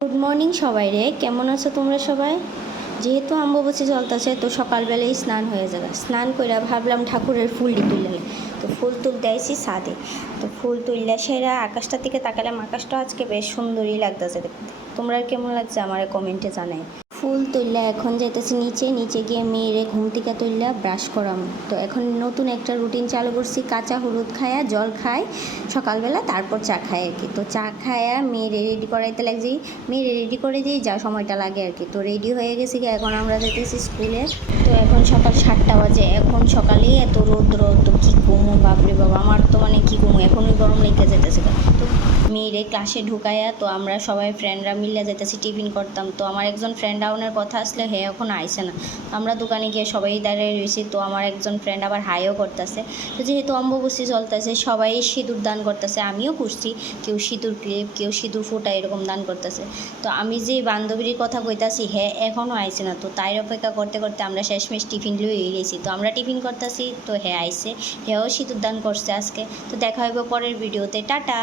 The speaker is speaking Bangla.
গুড মর্নিং সবাই রে, কেমন আছো তোমরা সবাই? যেহেতু অম্বুবাচী চলতেছে তো সকালবেলাই স্নান হয়ে যাবে। স্নান করে ভাবলাম ঠাকুরের ফুলটি তুললে, তো ফুল তুলতে আইসি ছাদে। তো ফুল তুললে সেরা আকাশটার দিকে তাকালাম, আকাশটা আজকে বেশ সুন্দরই লাগতেছে দেখতে। তোমরা কেমন লাগছে আমার কমেন্টে জানাই। ফুল তুললে এখন যাইতেছি নিচে গিয়ে মেয়েরে ঘুম থেকে তুললে ব্রাশ করাম। তো এখন নতুন একটা রুটিন চালু করছি, কাঁচা হলুদ খায়া জল খাই সকালবেলা, তারপর চা খাই আর কি। তো চা খায়া মেয়েরে রেডি করাইতে লাগছি, মেয়েরে রেডি করে দিই যা সময়টা লাগে আর কি। তো রেডি হয়ে গেছি, এখন আমরা যেতেছি স্কুলে। তো এখন সকাল 7টা বাজে, এখন সকালেই এত রৌদ্র, তো কী কমু বাপরে বাবা, আমার তো মানে কী কমু, এখনই গরম লেগে যেতেছে। তো মেয়েরে ক্লাসে ঢুকাইয়া তো আমরা সবাই ফ্রেন্ডরা মিলে যেতেছি টিফিন করতাম। তো আমার একজন ফ্রেন্ড আউনের কথা আসলে হে এখন আইসে না, আমরা দোকানে গিয়ে সবাই দাঁড়িয়ে রয়েছি। তো আমার একজন ফ্রেন্ড আবার হাইও করতেছে। তো যেহেতু অম্বুবাচী চলতেছে সবাই সিঁদুর দান করতেছে, আমিও করছি, কেউ সিঁদুর ক্লিপ, কেউ সিঁদুর ফোঁটা এরকম দান করতেছে। তো আমি যে বান্ধবীর কথা কইতাছি হ্যাঁ এখনও আইসে না, তো তাই অপেক্ষা করতে করতে আমরা শেষমেশ টিফিন লইয়ে গেছি। তো আমরা টিফিন করতেছি, তো হ্যাঁ আইসে, হ্যাঁও সিঁদুর দান করছে আজকে। তো দেখা হইব পরের ভিডিওতে, টাটা।